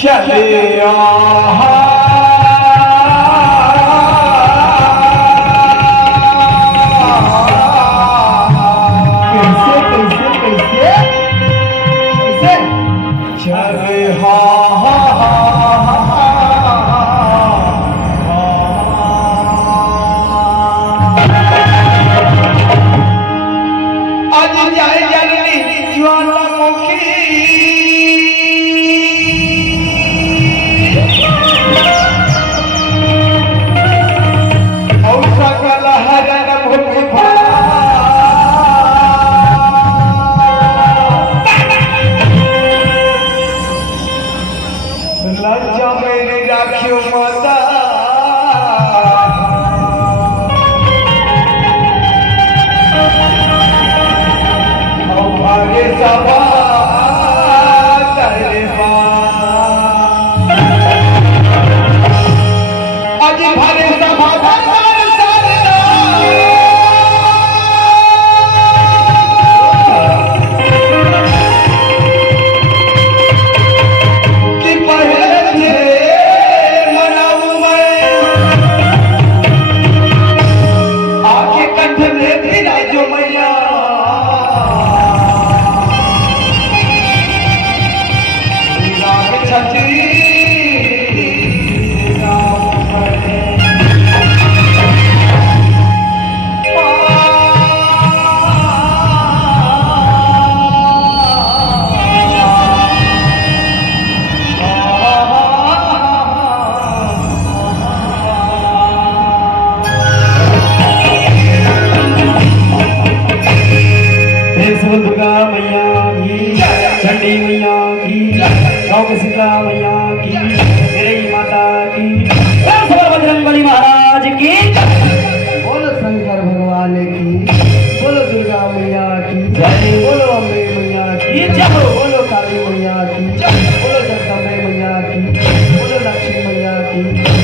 चले दुर्गा मैया की, चंडी मैया की, शीतला मैया की, तेरी माता की, बजरंगबली महाराज की, बोलो शंकर भगवान की, बोलो दुर्गा मैया की, बोलो अम्बे मैया की, बोलो काली मैया की, बोलो जगदम्बे मैया की, बोलो लक्ष्मी मैया की,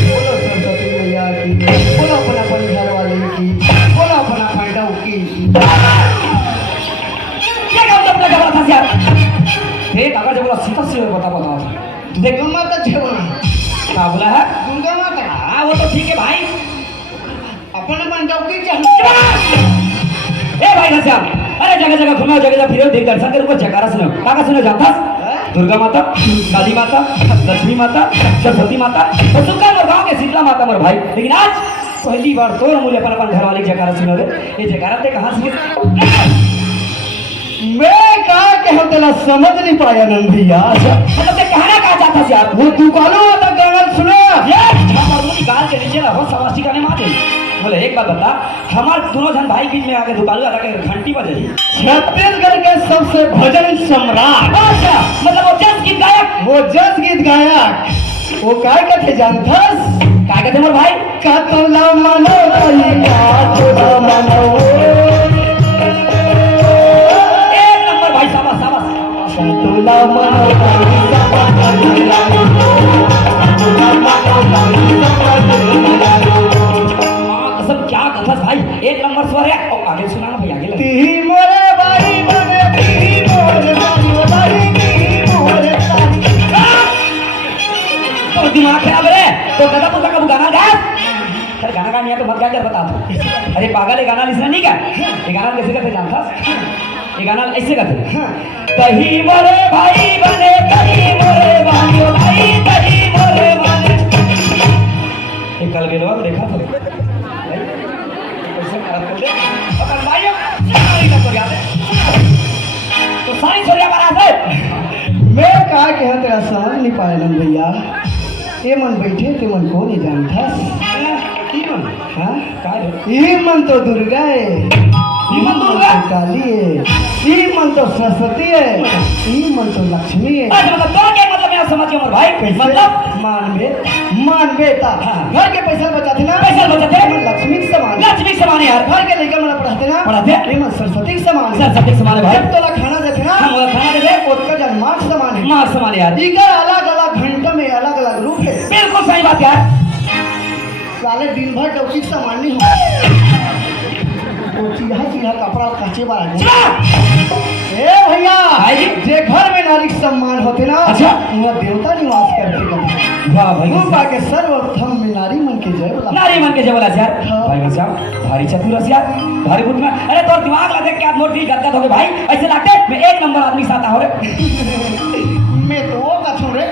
बोलो सरस्वती मैया की, बोलो अपना परिवार वाले की, बोलो अपना फायदा की। अगर जब बोला सीता से बता देख माता क्या बोला है दुर्गा माता। हाँ वो तो ठीक है भाई, अपन बन जाओ की भाई घसिया, अरे जगह जगह घूमो, जगह जगह फिरो, देख दर्शन करो, जयकारा सुनो, काका सुनो जानता दुर्गा माता, काली माता, लक्ष्मी माता, सरस्वती माता और सुखा गाँव के शीतला माता मोर भाई। लेकिन आज पहली बार तो मुझे अपन घर वाले जयकारा सुनो रे। ये जयकारा ते कहाँ से मैं कहा कि हम तेरा समझ नहीं पाया नंद भैया। मतलब कहना कहा चाहता था यार, वो दुकानों तक गाना सुनो ये गाल के नीचे रहो सवासी गाने मार दे। बोले एक बात बता, हमारे दोनों जन भाई बीच में आके दुकान लगा के घंटी बजाई छत्तीसगढ़ के सबसे भजन सम्राट। अच्छा मतलब वो जस गीत गायक, वो जस गीत गायक वो काय कहते जानथस? काय कहते मोर भाई? का तोला मानो का मानो तुला सब क्या कहता भाई, एक नंबर स्वर है। और आगे सुना ना भैया, आगे मोरे भाई बने मोरे तो दिमाग खराब है तो गधा पुता का गाना गा। अरे गाना गाने तो मत गा कर बता दो। अरे पागल, ये गाना लिखना नहीं क्या? ये गाना कैसे करते जानता? ये गाना ऐसे करते दही मोरे भाई बने, दही मोरे भाई भाई, दही मोरे बने। एक कल गेलवा देखा था कैसे कर दे अपन भाइयों सारी का सोरिया दे तो सारी सोरिया बना दे। मैं कहा कि हाँ तेरा समझ नहीं पाया नंद भैया। ये मन बैठे ते मन को नहीं जानता की मन? हाँ का ये मन तो दुर्गा है, मन दुर्गा काली है, ये मन तो सरस्वती है, ये मन तो लक्ष्मी है। मतलब दो के मतलब मैं समझ गया मोर भाई। मतलब मान बेटा घर के पैसा बचाते ना, पैसा बचाते लक्ष्मी के समान, लक्ष्मी के समान यार। घर के लेकर मैंने पढ़ाते ना, पढ़ाते ये मन सरस्वती के समान, सरस्वती के समान है भाई। तो खाना देते ना, हम खाना देते उसका जन्म मार्क्स समान है, मार्क्स समान यार। इधर अलग अलग घंटों में अलग अलग रूप है। बिल्कुल सही बात यार। साले दिन भर डॉक्टर सामान नहीं हो चीहा कपड़ा काचे बार ए भैया जे घर में नारी सम्मान होते ना, अच्छा वो देवता निवास कर वाह भाई वो पाके सर्वप्रथम में नारी मन के जय बोला। नारी मन के जय बोला यार। हाँ। भाई घनश्याम भारी चतुर है यार, भारी बुद्ध में। अरे तो दिमाग लगे क्या मोर दिल गदगद हो गए भाई, ऐसे लगते मैं एक नंबर आदमी साथा हो रे। मैं तो वो कछू रे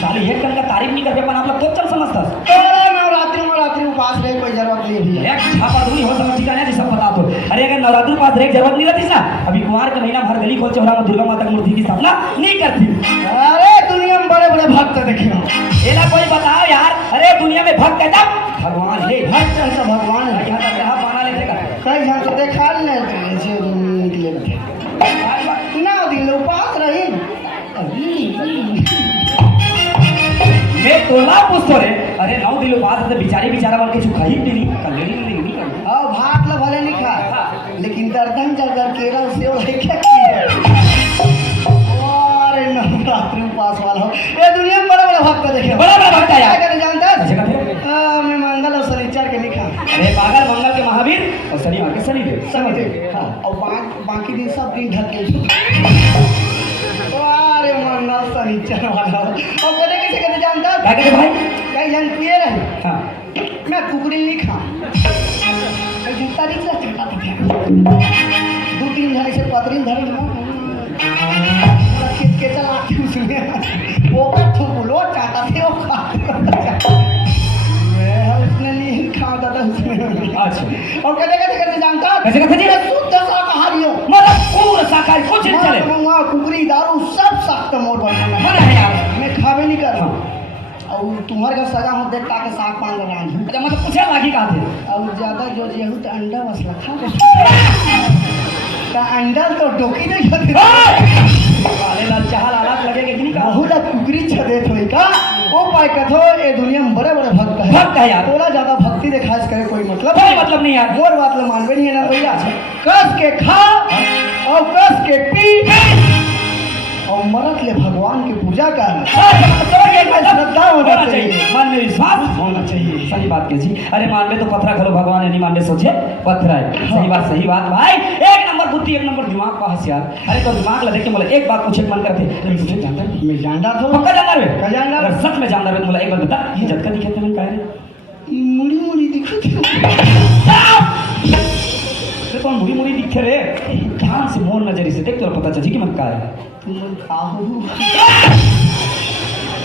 साली एक कल का तारीफ नहीं करके अपन आप लोग तो चल समझता तोरा नवरात्रि उपास रहे कोई जरूरत नहीं भी एक छापा दूरी हो समझ ठिकाना सब पता तो। अरे अगर नवरात्रि पास रहे जरूरत नहीं रहती ना, अभी कुमार के महीना भर गली खोल चौरा में दुर्गा माता की मूर्ति की स्थापना नहीं करती। अरे दुनिया में बड़े बड़े भक्त देखियो एला कोई बताओ यार। अरे दुनिया में भक्त है तब भगवान है, भक्त है तो भगवान है। यहाँ तक रहा पाना लेने का कई जन तो देखा नहीं ऐसे निकले थे ना दिन उपास रही मैं तोला पूछतो रे। अरे 9 दिन बाद तो बेचारी बेचारा बन के जो खाई भी नहीं कलेरी नहीं कर। और भात ला भले नहीं खा लेकिन दर्दन जगर केरा से वो लेके अरे नवरात्रि उपास वाला हो ये दुनिया में बड़ा बड़ा भक्त देखे बड़ा बड़ा भक्त है यार। क्या जानता है कैसे कहते मैं मंगल और शनिचर के नहीं खा अरे पागल मंगल के महावीर और शनिवार के शनिदेव समझे हाँ और बाकी दिन सब दिन ढके अरे मंगल शनिचर वाला और कहते कैसे कहते जानता है क्या कहते भाई कई जन पिए रहे हाँ मैं कुकड़ी नहीं खा कई तारीख से चढ़ता था 2-3 घंटे से पतरी धरे खींच के चलाती उसमें वो का ठुकुलो चाहता थे वो खाते उसने नहीं खाता था उसमें अच्छा और कहते कहते कहते जानता कैसे कहते जी शुद्ध शाकाहारी हो मतलब पूरा शाकाहारी कुछ नहीं चले वहाँ कुकरी दारू सब शाक्त मोर बनना मना है यार। मैं खावे नहीं कर और तुम्हारे का सजा हो देखता के साग पान लगा अच्छा मतलब पूछे लागी कहाँ थे और ज्यादा जो जेहू तो अंडा मसला खा का अंडा तो डोकी नहीं खाते काले लाल चाह लालात लगेगा कि नहीं का बहुत कुकरी छदे थोड़ी का वो पाए कथो ये दुनिया में बड़े बड़े भक्त है यार। थोड़ा ज्यादा भक्ति दिखास करे कोई मतलब नहीं यार। मोर बात ला मानवे नहीं है ना भैया कस के खा और कस के पी और मरत ले भगवान की पूजा कर श्रद्धा होना चाहिए मन में विश्वास होना चाहिए। सही बात के जी। अरे मान में तो पत्थरा खलो भगवान है नहीं मान में सोचे पत्थरा है। सही बात भाई। एक नंबर बुद्धि एक नंबर दिमाग पास यार। अरे तो दिमाग लगे के बोले एक बात पूछे मन करते मैं तुझे जानता मैं जानता था पक्का जानता है का जानता अगर सच में जानता है बोला एक बार बता ये झटका दिखे तो मैं कह रहे मुड़ी मुड़ी दिखती तो कौन मुड़ी दिखे रे ध्यान से मोर नजरी से देख तो पता चल कि मन का है तुम काहू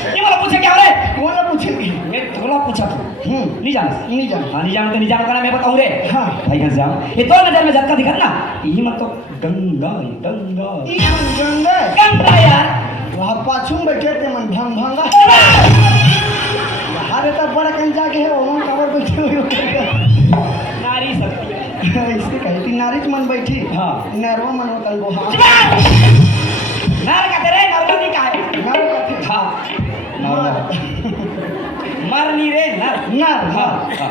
ये वाला पूछे क्या रे कौन ना पूछेगी मैं थोड़ा पूछा था नहीं जाना नहीं जाना हाँ नहीं जाना तो नहीं जाना करना मैं बताऊँ रे हाँ भाई घनश्याम ये दो नजर में झटका दिखा ना यही मत तो गंगा गंगा गंगा गंगा यार वहाँ पाछू में बैठे थे मन भंग भंगा हरे तब बड़ा कंजा के है वहाँ कवर बैठे हुए नारी शक्ति इससे कही थी नारी मन बैठी हाँ नरवा मन होता है वो हाँ नर का तेरे नरवा नहीं का है नर का थे हाँ मर नहीं रे नर नर हाँ हाँ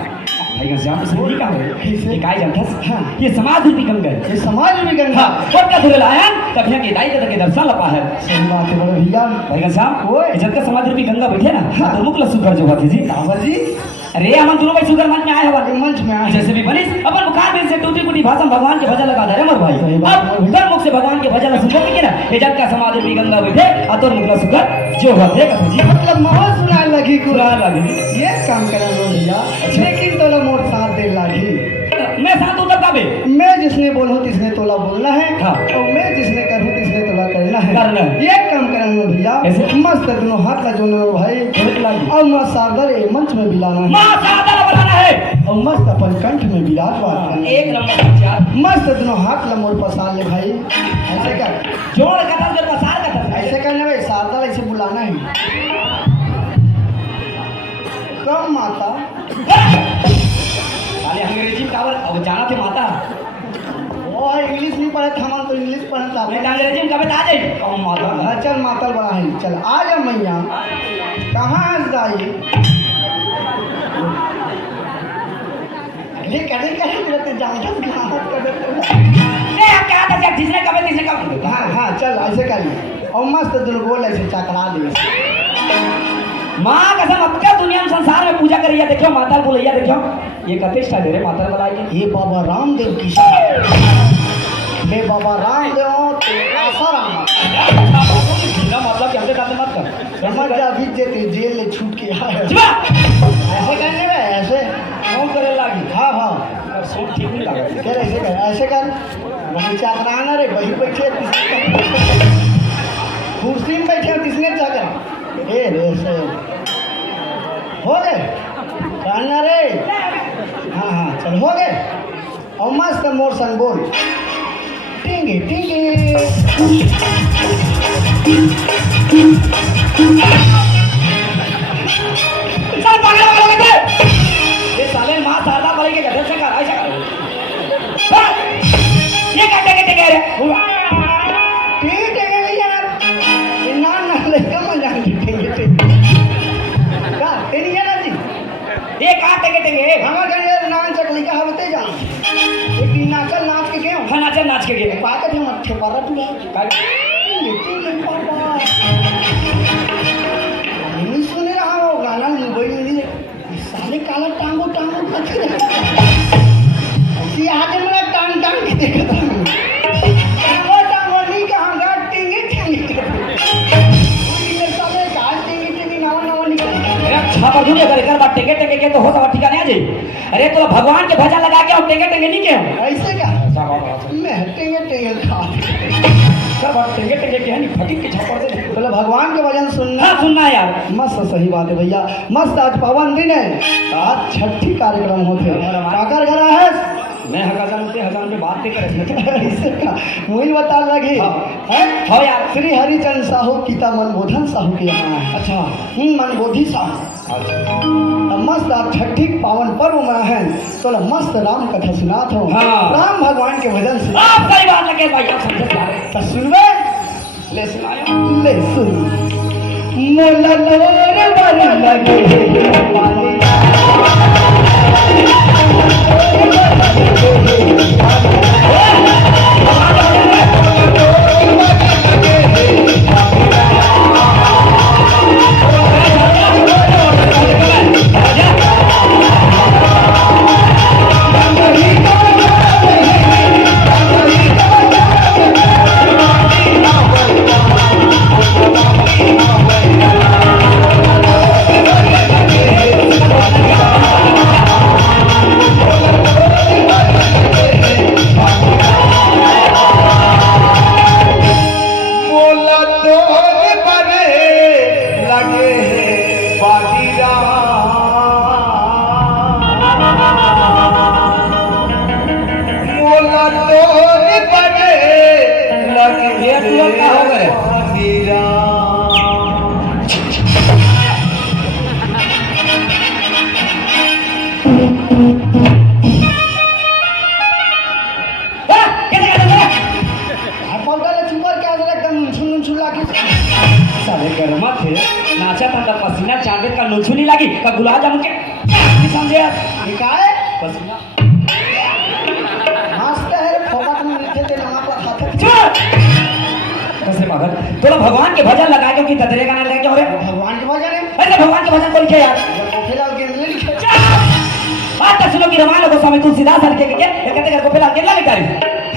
भाई घनश्याम समझी का है ये काय जानता हाँ ये समाज रूपी गंगा है ये समाज में गंगा और क्या धुरे लाया कभी हम दाई के दर्शन लपा है सही बात है बड़े भैया भाई घनश्याम ओए जब का समाज रूपी गंगा बैठे ना हाँ। तो मुख लसु कर जो बात है जी कावर जी अरे हम दोनों भाई सुगर मंच में आए हवा मंच में आए जैसे भी बनिस अपन मुखार दिल से टूटी फूटी भाषा भगवान के भजन लगा दे रे मोर भाई सही बात है। अब कर मुख से भगवान के भजन सुनो कि ना ये जब का समाज रूपी गंगा बैठे अतोर मुख लसुगर जो होते कथो जी मतलब महल सुनाए लगी सुना लगी ये काम करा लो भैया लेकिन तोला मोर साथ दे लागी मैं साथ उतर काबे मैं जिसने बोलो तिसने तोला बोलना है हाँ। और मैं जिसने करूँ तिसने तोला करना है करना है। ये काम करेंगे भैया कैसे? मस्त दोनों हाथ का जोड़ना भाई और मस्त सागर ए मंच में बिलाना है मां सादर बनाना है और मस्त अपन कंठ में विराजमान एक नंबर विचार मस्त दोनों हाथ लमोर पसार ले भाई ऐसे कर जोड़ कथा जोड़ पसार कथा ऐसे करना भाई शारदा ऐसे बुलाना है कम माता साले अंग्रेजी में काबर अब जाना थे माता वो इंग्लिश नहीं पढ़े था हम तो इंग्लिश पढ़ता मैं अंग्रेजी में कभी आ जाए कौन माता हाँ चल मातल बड़ा है चल आ जा मैया कहाँ आज दाई अरे करे करे तेरे जानता कि हाथ कर देते ए आप क्या था जिसने कभी हाँ हाँ चल ऐसे करिए और मस्त दुल बोल ऐसे चकरा दे माँ कसम अब क्या दुनिया में संसार में पूजा करिए देखो माता बोलैया देखो ये कते स्टाइल रे माता बुलाइए ये बाबा रामदेव की मैं बाबा रामदेव तो आसाराम मतलब कि हमने साथ मत कर। समझ जा बीत जेते जेल ले छूट के आया चुप! ऐसे करने रे ऐसे कौन करे लागी? हाँ हाँ कर सोच ठीक नहीं लगा। कर ऐसे कर वही चाकराना रे वही बैठे कुर्सी में बैठे किसने चाकरा ए रे से हो गए करना रे हाँ हाँ चल हो गए और मस्त मोर संग बोल टिंगे टिंगे चल पागल वाला बेटे! ये साले माँ शारदा पड़ी के गधे से कर ऐसा कर। हाँ! ये क्या टेके टेके रे? टिंगे टिंगे यार ये ना लेकर मत जान टिंगे टिंगे का तेरी है ना जी ये कहाँ टेके टेके? हमारे घर ये नाच चकली का हवते जान एक दिन नाचल नाच के गए हाँ नाच के गए। पाकर हम अच्छे पारा तू काय? टिंगे टिंगे पापा नहीं सुने रहा हो गाना मोबाइल में साले काला टांगो टांगो करते ऐसी आगे मेरा टांग टांग के देखता हूँ टांगो टांगो नहीं कहाँ गा टिंगे टिंगे मेरे साले काल टिंगे टिंगे नावा नावा निकल अरे छापा झूठे करे कर बात टेके टेके के तो होता बात ठिकाने आ जाए। अरे तो भगवान के भजन लगा के हम टेके टेके नहीं के ऐसे क्या मैं टिंगे टिंगे खा सब बात टेके टेके के है नहीं फटिक के छापा दे। बोले भगवान के भजन सुनना हाँ सुनना है यार। मस्त सही बात है भैया मस्त आज पावन दिन है आज छठी कार्यक्रम होते काकर घर है मैं हजार पे बात नहीं करे। इससे का मुझे बता लगी है हाँ यार। श्री हरिचंद साहू पिता मनबोधन साहू के यहाँ है अच्छा मनबोधी साहू अब मस्त आप छठी पावन पर्व में है तो मस्त राम कथा सुनात हो हाँ। राम भगवान के भजन सुना आप सही बात लगे भाई आप समझ जा रहे तो सुनबे ले सुनायो ले सुन मोला लोर बर लगे नाचा था पसीना चांदे का नोचुनी लगी का गुलाब जामुन के समझे निकाय पसीना मस्त है रे फोकट में लिखे थे नाम पर खाते कैसे पागल तोला भगवान के भजन लगा के कि ददरे गाना लगा के हो रे भगवान के भजन है अरे भगवान के भजन को लिखे यार फिलहाल के लिए लिखे बात तो सुनो कि रामायण को स्वामी तुलसीदास हर के कहते कर को फिलहाल केला लिखाई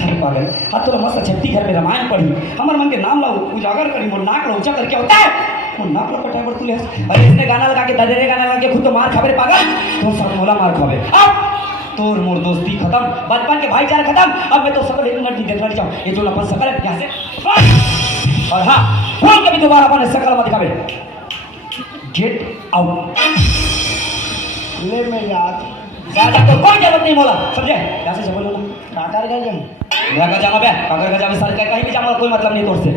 अरे पागल हां तो मस्त छत्ती घर में रामायण पढ़ी हमर मन के नाम ला उजागर करी मोर नाक ला ऊंचा करके होता है वो नाक ला पटाए पर तू ले अरे इसने गाना लगा के ददरे गाना लगा के खुद तो मार खाबे रे पागल तो सब मोला मार खाबे अब तोर मोर दोस्ती खत्म बचपन के भाईचारा खत्म अब मैं तो सकल एक मिनट भी देखना नहीं चाहूं ये जो अपन सकल है यहां से और हां फोन कभी दोबारा अपन सकल मत दिखावे गेट आउट ले मैं याद ज्यादा तो कोई जरूरत नहीं बोला समझे यहां से बोलो ना काकर गए जम मैं का जामा बे काकर का जामा सर का कहीं भी जामा कोई मतलब नहीं तोर से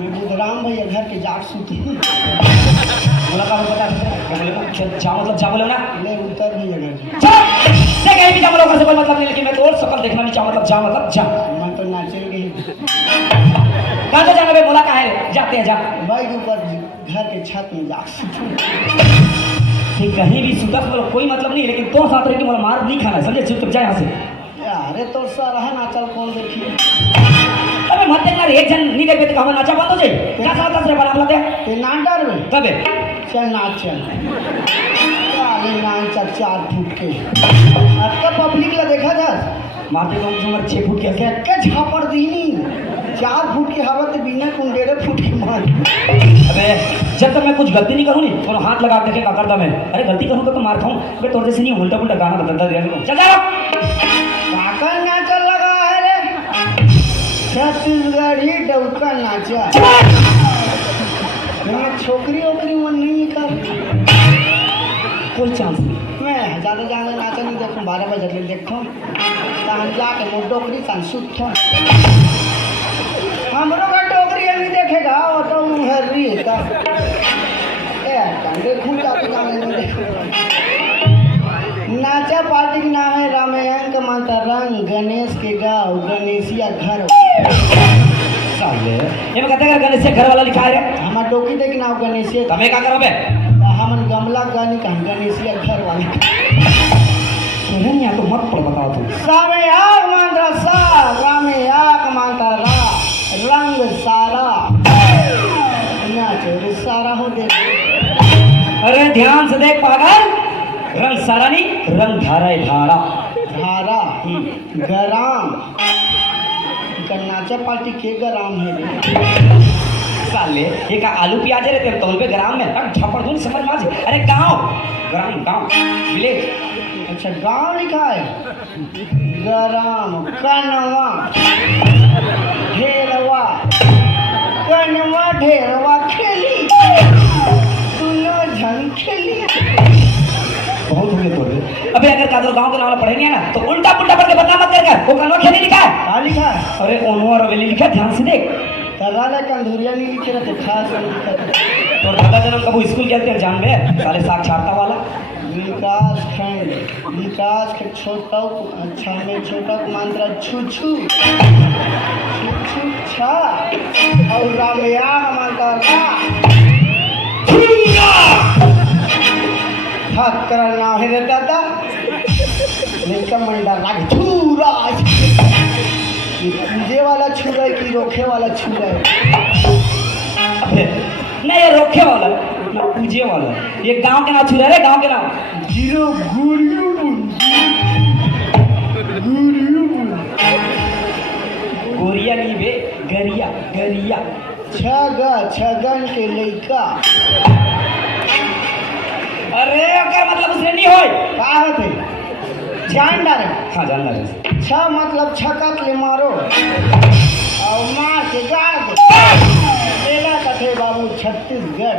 मैं बुधराम भैया घर के जाग सूती बोला का पता क्या बोले ना जा मतलब जा बोले ना ले उतर भैया घर चल से कहीं भी जा बोलो से कोई मतलब नहीं लेकिन मैं तोर सकल देखना नहीं चाह मतलब जा मतलब जा मैं तो नाचे गई कहां तो जाना बे बोला का है जाते हैं जा भाई के ऊपर घर के छत में जाग सूती ठीक कहीं भी सुतस बोलो कोई मतलब नहीं लेकिन तो साथ रह के बोला मार नहीं खाना समझे चुप जा यहां से अरे तो सर है ना चल कौन देखी अबे मत देखना रे एक जन नहीं देख पे तो हमें नाचा बंद हो जाए क्या साथ दस रे बना बोलते ते नाच डर में तबे चल नाच चल अरे नाच चल 4 फुट के अब का पब्लिक ला देखा जा मारते तो उम्र 6 फुट के के झापड़ दीनी 4 फुट की हवा तो बिना कुंडेरे फुट की मार। अबे जब तक मैं कुछ गलती नहीं करूँ नहीं तो हाथ लगा देखे का करता मैं। अरे गलती करूँगा तो मार खाऊँ। अबे तोर जैसे नहीं उल्टा पुल्टा गाना बदलता दिया। चल जा काका नाचा लगा है रे, छत्तीसगढ़ी डौका नाचा। मैं छोकरी ओकरी मन नहीं कर, कोई चांस नहीं। मैं ज़्यादा ज़्यादा नाचा नहीं देखूँ, 12 बजे तक देखूँ तहन जाके मोर डोकरी सन सुत हमरो का डोकरी नहीं देखेगा वो तो हर्री का देखूँ जाके जाने नहीं देखूँ। नाचा पार्टी के नाम है रामायण का माता रंग गणेश के गाँव गणेशिया घर। साले ये मैं कहते हैं गणेश घर वाला लिखा है। हमार डोकी देख नाम गणेशिया तमें क्या करोगे? हमन गमला गानी का गणेशिया घर वाले तुझे नहीं तो मत पढ़ बताओ तू। सामे आग मांता सा रामे आग मांता रा रंग सारा नाचो रे सारा हो दे। अरे ध्यान से देख पागल, रंग सारा नहीं रंग धारा है धारा। धारा गराम का नाचा पार्टी के गराम है रे? साले ये का आलू प्याज रहते हैं तो पे ग्राम में अब झपड़ दूं समझ माज। अरे गांव ग्राम गांव विलेज। अच्छा गांव लिखा है गराम कनवा ढेरवा कनवा ढेरवा खेली दोनों झन खेली। बहुत हो गए तोरे। अबे अगर कादर गांव के नाम पढ़े नहीं है ना तो उल्टा पुल्टा पढ़ के बदनाम मत कर। वो कनवा खेली लिखा है। क्या लिखा है? अरे ओनवा रवेली लिखा है, ध्यान से देख। कराले कंधुरिया नहीं लिखे रहते खास नहीं लिखा था। तो दादा जन्म कब स्कूल गए थे जान में साले साक्षरता वाला विकास के छोटा अच्छा में छोटा मंत्र छू छू छू छा और रामया मंत्र रा हाथ करना है रे दादा लेकिन मंडा लाग छूरा ये पूजे वाला छुरा है कि रोखे वाला छुरा है? अबे नहीं ये रोखे वाला ना पूजे वाला। ये गांव के नाम छुरा रे गांव के नाम जीरो गुरियो गोरिया नहीं बे गरिया गरिया। छगन के लइका अरे ओकर मतलब उसने नहीं होय का होते जान डारे। हाँ जानना है। छ मतलब छकत ले मारो और मार के गाड़ दे तेरा कथे बाबू छत्तीसगढ़।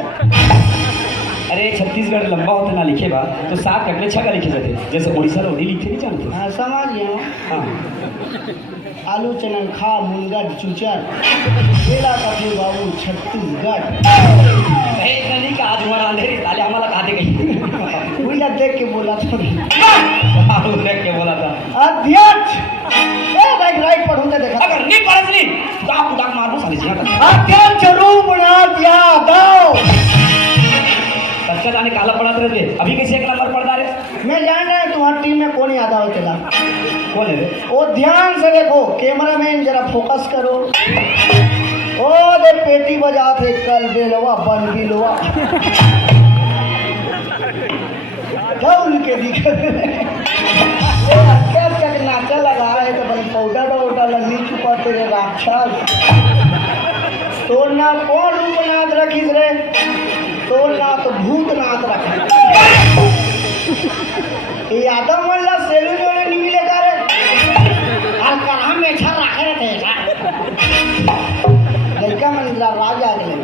अरे छत्तीसगढ़ लंबा होता ना लिखे बा तो 7 कटले 6 का लिखे जाते जैसे उड़ीसा में उड़ी लिखे नहीं जानते। हाँ समझ गए हाँ आलू चनन खा मुनगा चुचर तेरा कथे बाबू छत्तीसगढ़। नहीं गली का आज हमारा अंधेरी साले हमारा कहा दे गई। भूला देख के बोला था देख के बोला था अध्यक्ष राइट पढ़ूंगा देखा अगर नहीं पढ़े नहीं डाक उड़ाक मारो साले जी। अध्यक्ष रूपनाथ यादव बच्चा जाने काला पढ़ा रहे थे अभी कैसे 1 नंबर पढ़ रहे। मैं जान रहा है तुम्हारी टीम में कौन यादव चला कौन है रे? वो ध्यान से देखो कैमरा मैन जरा फोकस करो। ओ दे पेटी बजा थे कल बेलवा बन बिलवा दौड़ के दिखे क्या नाचा लगा है तो बन पाउडर वाउडर नहीं चुका तेरे राक्षस। तो ना कौन रूपनाथ रखीस रे तो ना तो भूतनाथ रखी यादव मल्ला सेलून वाले नहीं मिलेगा रे और कहाँ में अच्छा रखे थे लड़का मंदिरा राजा गए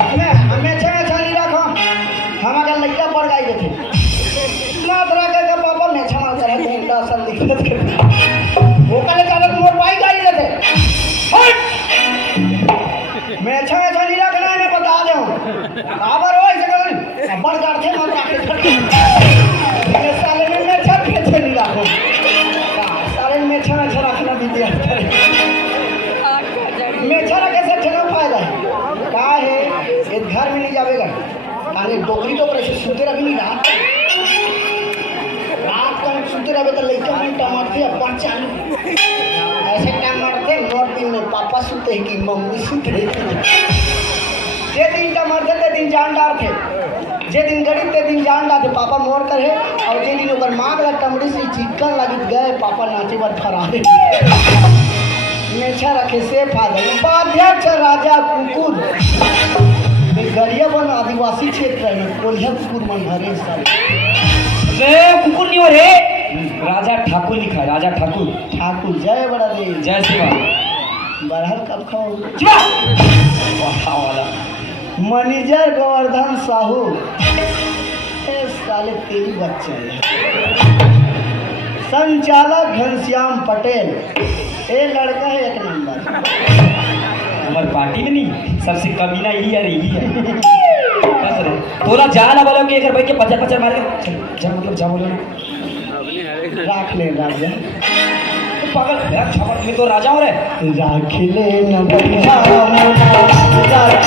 हमें अच्छा नहीं रखो हम अगर लड़का पड़ गए थे ना तरह का पापा ने क्षमा करे थे इंदा सब दिक्कत के वो कल चालक मोर पाई गाड़ी लेते मैं अच्छा नहीं रखना है मैं बता दूं आबर हो ऐसे कर बड़ करते मत रखे ये साले में मैं अच्छा नहीं रखो साले में अच्छा रखना दीजिए मैं अच्छा रखे से अच्छा फायदा है का है ये घर में नहीं जावेगा अरे डोकरी तो प्रेशर सुनते रह नहीं रहा रात का सुनते रहे तो लड़का में टमाटर अपन चालू ऐसे टमाटर 9 दिन में पापा सुनते हैं कि मम्मी सुनते हैं। जे दिन टमाटर ते दिन जान डार थे जे दिन गरीब ते दिन जान डार थे पापा मोर कर है और जे दिन ओकर मां का टमड़ी से चिकन लगित गए पापा नाचे बार फरारे मेछा रखे से फादर उपाध्यक्ष राजा कुकुर गरिया बन आदिवासी क्षेत्र में कोल्हा कुकुर मन हरे साल रे कुकुर नहीं हो रे, राजा ठाकुर लिखा है, राजा ठाकुर। ठाकुर जय बड़ा रे जय शिवा। बरहर कब खाओ शिवा वाह वाला मैनेजर गोवर्धन साहू ए साले तेरी बच्चे हैं। संचालक घनश्याम पटेल ये लड़का है एक नंबर। हमारे पार्टी में नहीं सबसे कमीना यही है, रही है बस रे। तोला जा ना बोलो कि अगर भाई के पचर पचर मार के जा मतलब जा बोलो ना राख ले राजा पागल यार छापड़ में तो राजा हो रे। राख ले न बढ़िया राख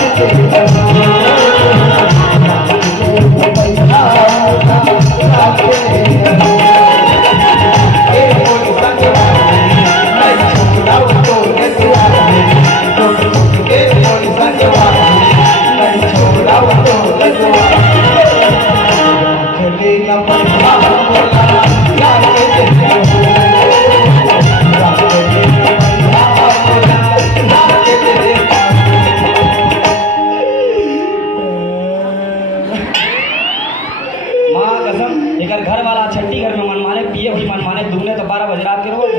घर वाला छठी घर में मनमाने पिए हुई मनमाने दुगने तो 12 बजे रात के रोज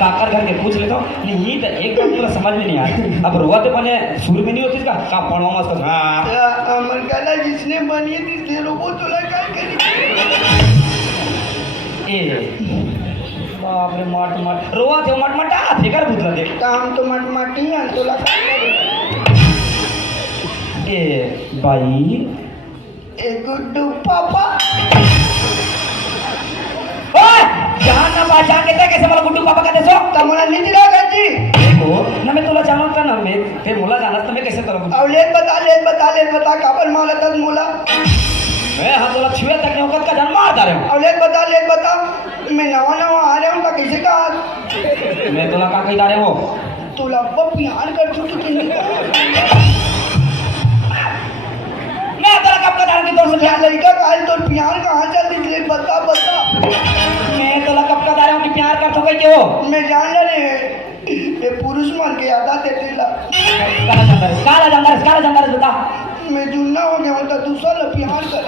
काकर घर के पूछ लेता हूँ नहीं तो एक बात पूरा समझ में नहीं आया। अब रोआ तो बने सुर में नहीं होती इसका का पढ़वा मस्त अमर गला जिसने बनी थी से रोबो तो लगा करी ए बाप रे मट मट रोआ थे मट मटा थे कर बुतला देख काम तो मट माटी है तो लगा ए भाई ए गुड्डू पापा ओए जान ना पहचान के ते कैसे मला गुड्डू पापा कहते सो तमना नीति लगा जी देखो ना मैं तोला जानत का ना मैं ते मोला जानत तो मैं कैसे तोला अब ले बता काबर माला तक मोला मैं हां तोला छुए तक नहीं औकत का जान मार डाले अब ले बता मैं नवा आ रहा हूं का कैसे का मैं तोला का कही डाले हो तोला प्यार कर तू तो नहीं मैं तोला कब का डाल के तोर से क्या लड़का काल तो प्यार कहां चलती ले बता मैं तोला कब का डाले हो कि प्यार कर तो के हो मैं जान रहे ये पुरुष मन के याद आते तेला काला जानदार बता मैं जुन्ना हो गया हूं तो दूसरा ला प्यार कर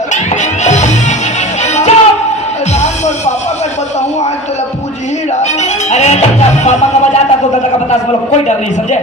रात भर पापा का बताऊं आज तोला पूछ ही रहा अरे पापा का बजाता तो दादा का बता बोलो कोई डर नहीं समझे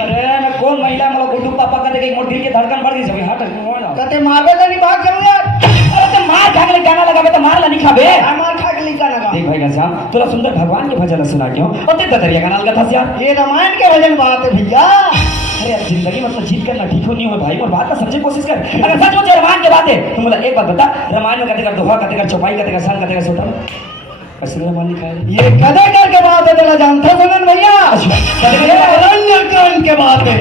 अरे मैं कौन महिला मतलब गुड्डू पापा का देखे मोर दिल के धड़कन बढ़ गई सभी हट मोड़ कहते मारबे तो नहीं भाग जाऊं यार अरे तो मार खा के गाना लगाबे तो मार ला नहीं खाबे मार खा के लिखा लगा देख भाई घनश्याम तोला सुंदर भगवान के भजन सुना के हो और ते दरिया गाना लगा था यार ये रामायण के भजन बात है भैया अरे यार जिंदगी मतलब जीत करना ठीक हो नहीं हो भाई और बात का समझने की कोशिश कर अगर सच मुझे रामायण की बात है तो मुझे एक बात बता रामायण में कहते कर दोहा कहते कर चौपाई कहते कर सान कहते कर सोटा असली रामायण लिखा है ये कदे कर के बात है तेरा जानता सुनन भैया ये अरण्य कांड के बात है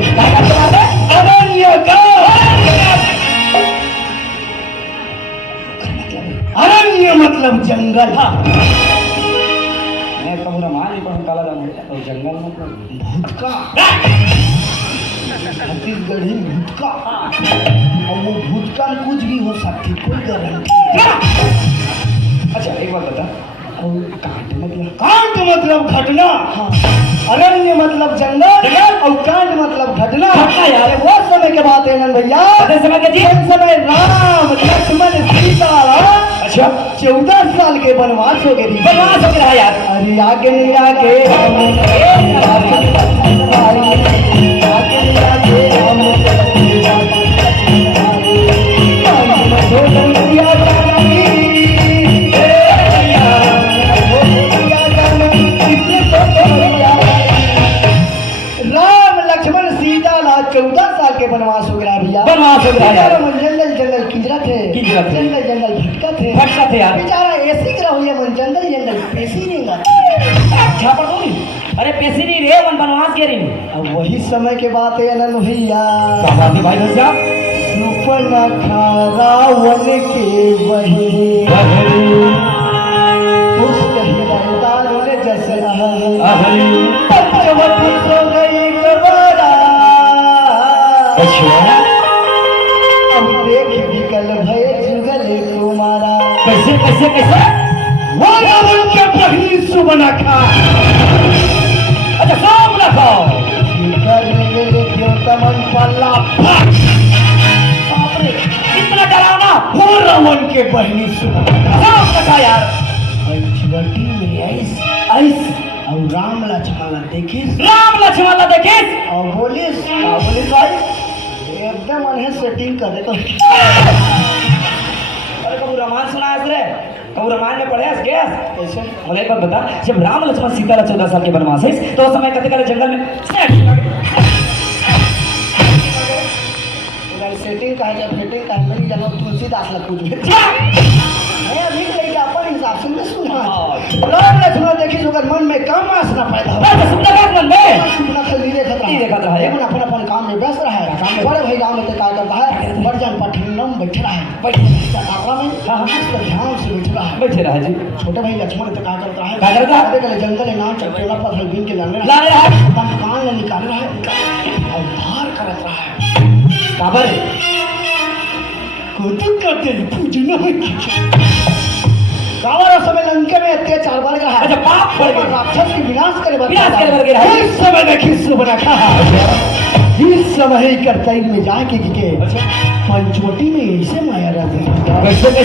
अरण्य मतलब जंगल हाँ मैं तो रामायण नहीं पढ़ूं काला जान तो जंगल मतलब भूतका छत्तीसगढ़ी भूतका और वो भूतका में कुछ भी हो सकती कोई गारंटी अच्छा एक बात बता कांड मतलब घटना हाँ अरण्य मतलब जंगल और कांड मतलब घटना यार वो समय के बात है नंद भैया समय के जी समय राम लक्ष्मण सीता अच्छा 14 साल के वनवास हो गए यार अरे आगे राम लक्ष्मण सीता ला 14 साल के वनवास हो गया भैया जंगल किंजरा थे जंगल भटका थे यार बेचारा ऐसी ग्रह हुई मन जंगल पेशी नहीं गा अच्छा पर अरे पेशी नहीं रे मन वनवास के रही अब वही समय के बात है अनंत भैया भाई घनश्याम सुपनखा रावण के वही पुष्ट हिरदार ने जैसे पंचवटी सो गई गवारा अच्छा अब देख विकल भय जुगल कैसे कैसे कैसे? वो रावण के बहिनी सुबनखा अच्छा सब रखो। कर मेरे देवता मन पल्ला फट। बाप रे, इतना डरावना। वो रावण के बहिनी सुबनखा सब रखा यार। पंचवटी में ऐस और राम लक्ष्मण देखी राम लक्ष्मण देखे और बोलिस भाई एकदम उन्हें सेटिंग कर दे। अरे कबू रामायण सुना है रे? कबू रामायण में पढ़े गैस? कैसे मुझे एक बात बता, जब राम लक्ष्मण सीता 14 साल के वनवास है तो उस समय कते जंगल में सेटिंग का है सेटिंग का मेरी जगह तुलसीदास लग कुछ मैं अभी नहीं अपन हिसाब से मैं सुना राम लक्ष्मण देखी तो मन में काम वासना पैदा हो सुनना खल नहीं देखत रहा है लेकिन अपन अपन काम में व्यस्त रहा है। बड़े भाई गांव में तो क्या करता है बड़जन पठनम बैठ रहा है चटावा में तो ध्यान से बैठ रहा है बैठे रहा जी। छोटे भाई लक्ष्मण तो क्या करता है क्या करता है? कल जंगल नाम चटेला पर बीन के लड़ने ला रहा है अपन कान में निकाल रहा है और धार करत रहा है काबर कुतुब करते पूजना गाँव समय लंके में अत्याचार बढ़ गया है। अच्छा पाप बढ़ गया। राक्षस की विनाश करे बढ़ गया है। इस समय देखी सुबनखा इस समय कर्तव्य में जाके के पंचवटी में ऐसे माया रहती है। कैसे कैसे